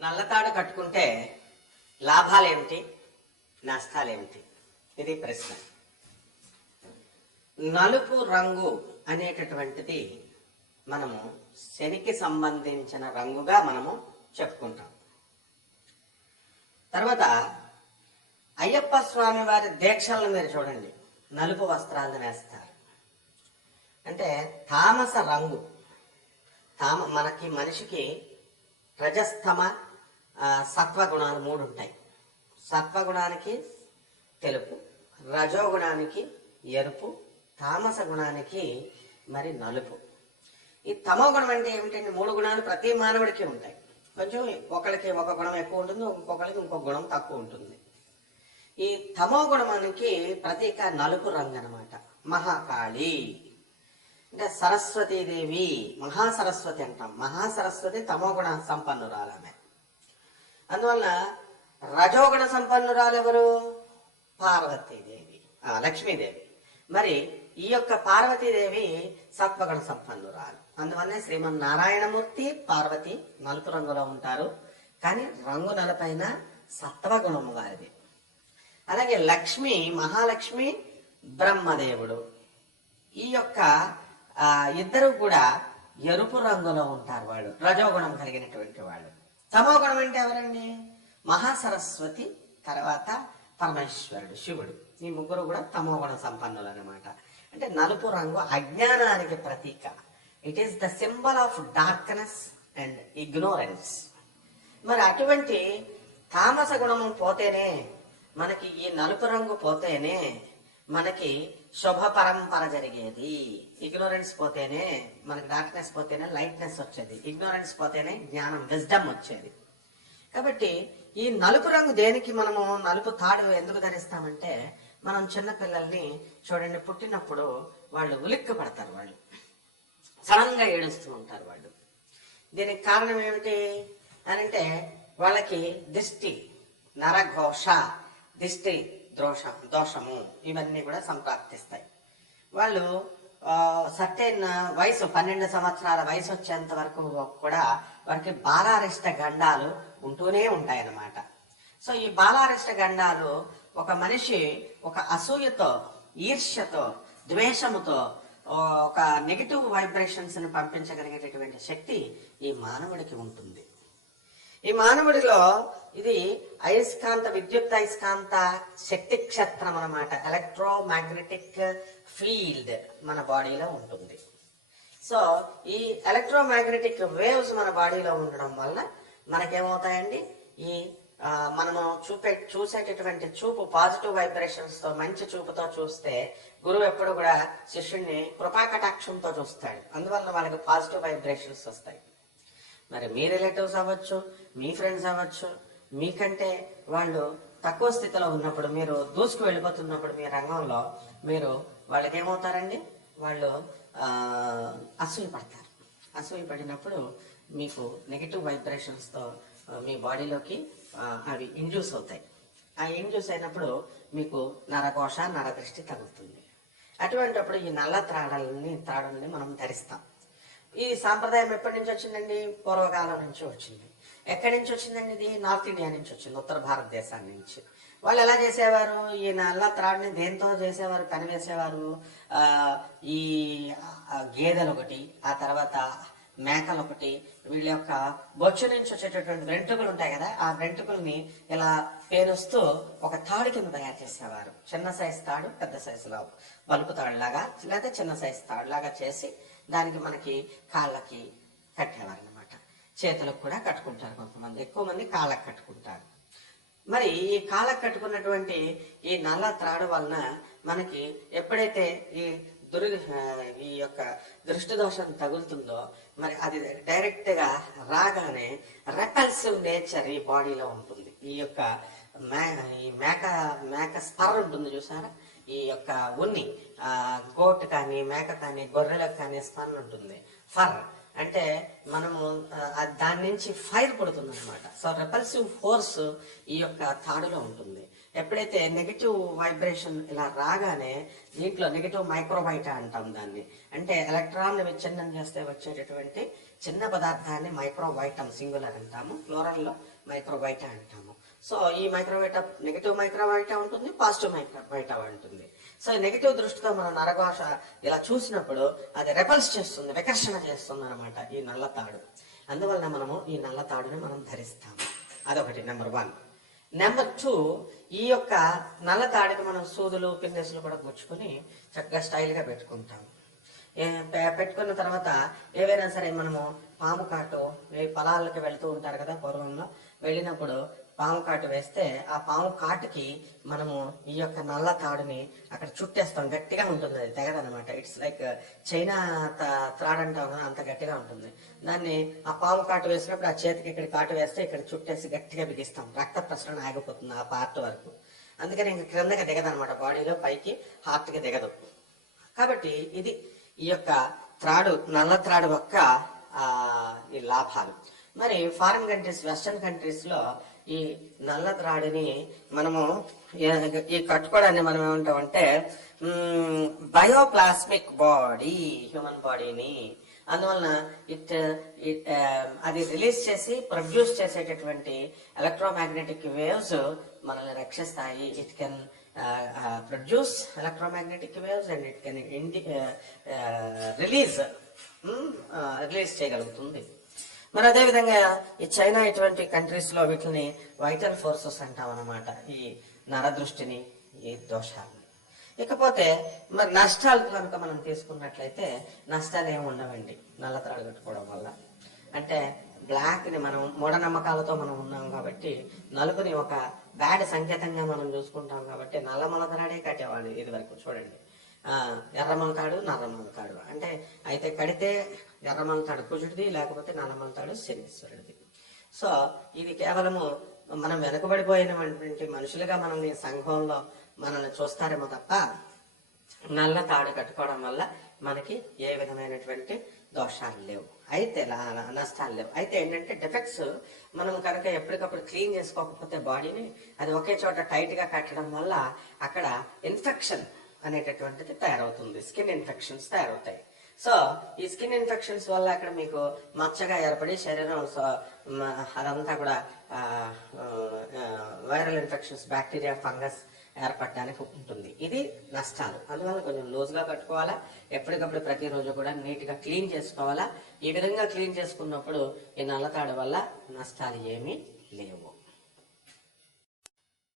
నల్లతాడు కట్టుకుంటే లాభాలేమిటి? నష్టాలేమిటి? ఇది ప్రశ్న. నలుపు రంగు అనేటటువంటిది మనము శనికి సంబంధించిన రంగుగా మనము చెప్పుకుంటాం. తర్వాత అయ్యప్ప స్వామి వారి దీక్షలను మీరు చూడండి. నలుపు వస్త్రాలను వేస్తారు అంటే తామస రంగు. తామ మనకి మనిషికి రజస్తమ సత్వగుణాలు మూడు ఉంటాయి సత్వగుణానికి తెలుపు రజోగుణానికి ఎరుపు తామస గుణానికి మరి నలుపు. ఈ తమో గుణం అంటే ఏమిటంటే మూడు గుణాలు ప్రతి మానవుడికి ఉంటాయి. కొంచెం ఒకరికి ఒక గుణం ఎక్కువ ఉంటుంది ఇంకొకరికి ఇంకొక గుణం తక్కువ ఉంటుంది. ఈ తమో గుణమానికి ప్రతీక నలుపు రంగు అనమాట మహాకాళి. అంటే సరస్వతీదేవి మహాసరస్వతి అంటాం. మహాసరస్వతి తమో గుణ సంపన్నురాలమే అందువల్ల రజోగుణ సంపన్నురాలు ఎవరు పార్వతీదేవి. ఆ, లక్ష్మీదేవి. మరి ఈ యొక్క పార్వతీదేవి సత్వగుణ సంపన్నురాలు. అందువల్లే శ్రీమన్నారాయణమూర్తి పార్వతి నలుపు రంగులో ఉంటారు. కానీ రంగు నలపైన సత్వగుణము వారిది. అలాగే లక్ష్మి మహాలక్ష్మి బ్రహ్మదేవుడు. ఈ యొక్క ఇద్దరు కూడా ఎరుపు రంగులో ఉంటారు వాళ్ళు. రజోగుణం కలిగినటువంటి వాళ్ళు. తమోగుణం అంటే ఎవరండి మహాసరస్వతి తర్వాత పరమేశ్వరుడు శివుడు. ఈ ముగ్గురు కూడా తమోగుణ సంపన్నులు అనమాట అంటే నలుపు రంగు అజ్ఞానానికి ప్రతీక. It is the symbol of darkness and ignorance మరి అటువంటి తామస గుణము పోతేనే మనకి ఈ నలుపు రంగు పోతేనే మనకి శుభ పరంపర జరిగేది. ఇగ్నోరెన్స్ పోతేనే మనకి డార్క్నెస్ పోతేనే లైట్నెస్ వచ్చేది. ఇగ్నోరెన్స్ పోతేనే జ్ఞానం విజ్డమ్ వచ్చేది. కాబట్టి ఈ నలుపు రంగు దేనికి మనము నలుపు తాడు ఎందుకు ధరిస్తామంటే మనం చిన్న పిల్లల్ని చూడండి పుట్టినప్పుడు వాళ్ళు ఉలిక్కి పడతారు వాళ్ళు. సడన్గా ఏడుస్తూ ఉంటారు వాళ్ళు. దీనికి కారణం ఏమిటి అని అంటే వాళ్ళకి దిష్టి నరఘోష దిష్టి దోష దోషము ఇవన్నీ కూడా సంప్రాప్తిస్తాయి. వాళ్ళు సర్టైన్ వయసు పన్నెండు సంవత్సరాల వయసు వచ్చేంత వరకు కూడా వారికి బాలారిష్ట గండాలు ఉంటూనే ఉంటాయన్నమాట. సో ఈ బాలారిష్ట గండాలు ఒక మనిషి ఒక అసూయతో ఈర్ష్యతో ద్వేషముతో ఒక నెగిటివ్ వైబ్రేషన్స్ని పంపించగలిగేటటువంటి శక్తి ఈ మానవుడికి ఉంటుంది. ఈ మానవుడిలో ఇది అయస్కాంత విద్యుత్ అయస్కాంత శక్తి క్షేత్రం అన్నమాట. ఎలక్ట్రో మ్యాగ్నెటిక్ ఫీల్డ్ మన బాడీలో ఉంటుంది. సో ఈ ఎలక్ట్రో మ్యాగ్నెటిక్ వేవ్స్ మన బాడీలో ఉండడం వల్ల మనకేమవుతాయండి? ఈ మనము చూపే చూసేటటువంటి చూపు పాజిటివ్ వైబ్రేషన్స్తో మంచి చూపుతో చూస్తే గురువు ఎప్పుడు కూడా శిష్యుణ్ణి కృపాకటాక్షంతో చూస్తాడు. అందువల్ల వాళ్ళకి పాజిటివ్ వైబ్రేషన్స్ వస్తాయి. మరి మీ రిలేటివ్స్ అవ్వచ్చు మీ ఫ్రెండ్స్ అవ్వచ్చు మీకంటే వాళ్ళు తక్కువ స్థితిలో ఉన్నప్పుడు మీరు దూసుకు వెళ్ళిపోతున్నప్పుడు మీ రంగంలో మీరు వాళ్ళకి ఏమవుతారండి వాళ్ళు అసూయపడతారు అసూయ పడతారు. అసూయ పడినప్పుడు మీకు నెగిటివ్ వైబ్రేషన్స్తో మీ బాడీలోకి అవి ఇండ్యూస్ అవుతాయి. ఆ ఇండ్యూస్ అయినప్పుడు మీకు నరకోశ నరదృష్టి తగులుతుంది. అటువంటిప్పుడు ఈ నల్ల త్రాడల్ని త్రాడుల్ని మనం ధరిస్తాం. ఈ సాంప్రదాయం ఎప్పటి నుంచి వచ్చిందండి? పూర్వకాలం నుంచి వచ్చింది. ఎక్కడి నుంచి వచ్చిందండి ఇది? నార్త్ ఇండియా నుంచి వచ్చింది ఉత్తర భారతదేశాన్ని నుంచి. వాళ్ళు ఎలా చేసేవారు? ఈ నల్ల త్రాడిని దేంతో చేసేవారు? పనివేసేవారు ఆ, ఈ గేదెలు ఒకటి ఆ తర్వాత మేకలు ఒకటి వీళ్ళ యొక్క బొచ్చు నుంచి వచ్చేటటువంటి వెంట్రుకలు ఉంటాయి కదా ఆ వెంట్రుకల్ని ఇలా పేరుస్తూ ఒక తాడు కింద తయారు చేసేవారు. చిన్న సైజు తాడు పెద్ద సైజులో బలుపు తాడులాగా లేకపోతే చిన్న సైజు తాడు లాగా చేసి దానికి మనకి కాళ్ళకి కట్టేవారు అనమాట చేతులకు కూడా కట్టుకుంటారు కొంతమంది. ఎక్కువ మంది కాళ్ళకి కట్టుకుంటారు. మరి ఈ కాళ్ళకు కట్టుకున్నటువంటి ఈ నల్ల త్రాడు వలన మనకి ఎప్పుడైతే ఈ దుర్ ఈ యొక్క దృష్టి దోషం తగులుతుందో మరి అది డైరెక్ట్గా రాగానే రెపల్సివ్ నేచర్ ఈ బాడీలో ఉంటుంది. ఈ యొక్క ఈ మేక మేక స్పర్ ఉంటుంది చూసారా? ఈ యొక్క ఉన్ని ఆ గోట్ కానీ మేక కానీ గొర్రెలకు కానీ స్పర్ ఉంటుంది. ఫర్ అంటే మనము దాని నుంచి ఫైర్ పడుతుంది అనమాట సో రెపల్సివ్ ఫోర్స్ ఈ యొక్క తాడులో ఉంటుంది. ఎప్పుడైతే నెగిటివ్ వైబ్రేషన్ ఇలా రాగానే దీంట్లో నెగిటివ్ మైక్రోబైటా అంటాం దాన్ని. అంటే ఎలక్ట్రాన్ విచ్ఛిన్నం చేస్తే వచ్చేటటువంటి చిన్న పదార్థాన్ని మైక్రోబైటం సింగులర్ అంటాము. ఫ్లోరల్లో మైక్రోబైటా అంటాము. సో ఈ మైక్రోవైటా నెగిటివ్ మైక్రోవైటా ఉంటుంది పాజిటివ్ మైక్రోవైటా ఉంటుంది. సో నెగిటివ్ దృష్టితో మనం నరఘోష ఇలా చూసినప్పుడు అది రెపల్స్ చేస్తుంది వికర్షణ చేస్తుంది అనమాట ఈ నల్ల తాడు. అందువలన మనము ఈ నల్ల తాడుని మనం ధరిస్తాము. అదొకటి నెంబర్ వన్ నెంబర్ టూ ఈ యొక్క నల్ల తాడికి మనం సూదులు పిన్నెస్లు కూడా గుచ్చుకొని చక్కగా స్టైల్గా పెట్టుకుంటాం. పెట్టుకున్న తర్వాత ఏవైనా సరే మనము పాము కాటు ఈ పొలాలకి వెళ్తూ ఉంటారు కదా పూర్వంలో వెళ్ళినప్పుడు పాము కాటు వేస్తే ఆ పాము కాటుకి మనము ఈ యొక్క నల్ల తాడుని అక్కడ చుట్టేస్తాం. గట్టిగా ఉంటుంది. అది తెగదనమాట ఇట్స్ లైక్ చైనా uh, త- త్రాడ్ అంటాం కదా అంత గట్టిగా ఉంటుంది. దాన్ని ఆ పాము కాటు వేసినప్పుడు ఆ చేతికి ఇక్కడ కాటు వేస్తే ఇక్కడ చుట్టేసి గట్టిగా బిగిస్తాం. రక్త ప్రసరణ ఆగిపోతుంది ఆ పార్ట్ వరకు. అందుకని ఇంకా క్రిందకి దిగదనమాట బాడీలో పైకి హార్ట్కి దిగదు. కాబట్టి ఇది ఈ యొక్క త్రాడు నల్ల త్రాడు యొక్క ఈ లాభాలు. మరి ఫారిన్ కంట్రీస్ వెస్టర్న్ కంట్రీస్లో ఈ నల్ల త్రాడిని మనము ఈ కట్టుకోవడాన్ని మనం ఏమంటామంటే బయోప్లాస్మిక్ బాడీ హ్యూమన్ బాడీని అందువలన ఇట్ ఇట్ అది రిలీజ్ చేసి ప్రొడ్యూస్ చేసేటటువంటి ఎలక్ట్రోమాగ్నెటిక్ వేవ్స్ మనల్ని రక్షిస్తాయి. It can produce electromagnetic waves and it can indie release release చేయగలుగుతుంది. మరి అదే విధంగా ఈ చైనా ఇటువంటి కంట్రీస్లో వీటిని వైటల్ ఫోర్సెస్ అంటాం ఈ నరదృష్టిని ఈ దోషాలని. ఇకపోతే మరి నష్టాలు కనుక మనం తీసుకున్నట్లయితే నష్టాలు ఏమి ఉండవండి. నల్లతరాడు కట్టుకోవడం వల్ల. అంటే బ్లాక్ని మనం మూఢనమ్మకాలతో మనం ఉన్నాం కాబట్టి నలుపుని ఒక బ్యాడ్ సంకేతంగా మనం చూసుకుంటాం కాబట్టి నల్ల మలతరాడే కట్టేవాళ్ళు ఇది వరకు చూడండి. ఆ, ఎర్రమలతాడు అంటే అయితే కడితే ఎర్రమంతాడు కుజుడిది లేకపోతే నన్నమంతాడు శనీశ్వరుడిది. సో ఇది కేవలము మనం వెనుకబడిపోయినటువంటి మనుషులుగా మనల్ని సంఘంలో మనల్ని చూస్తారేమో తప్ప నల్ల తాడు కట్టుకోవడం వల్ల మనకి ఏ విధమైనటువంటి దోషాలు లేవు. అయితే లా- నష్టాలు లేవు. అయితే ఏంటంటే డిఫెక్ట్స్ మనం కనుక ఎప్పటికప్పుడు క్లీన్ చేసుకోకపోతే బాడీని అది ఒకే చోట టైట్గా కట్టడం వల్ల అక్కడ ఇన్ఫెక్షన్ అనేటటువంటిది తయారవుతుంది. స్కిన్ ఇన్ఫెక్షన్స్ తయారవుతాయి. సో ఈ స్కిన్ ఇన్ఫెక్షన్స్ వల్ల అక్కడ మీకు మచ్చగా ఏర్పడి శరీరం సో అదంతా కూడా వైరల్ ఇన్ఫెక్షన్స్ బ్యాక్టీరియా ఫంగస్ ఏర్పడడానికి ఉంటుంది. ఇది నష్టాలు. అందువల్ల కొంచెం లూజ్గా కట్టుకోవాలా. ఎప్పటికప్పుడు ప్రతిరోజు కూడా నీట్గా క్లీన్ చేసుకోవాలా. ఈ విధంగా క్లీన్ చేసుకున్నప్పుడు ఈ నల్లతాడు వల్ల నష్టాలు ఏమీ లేవు.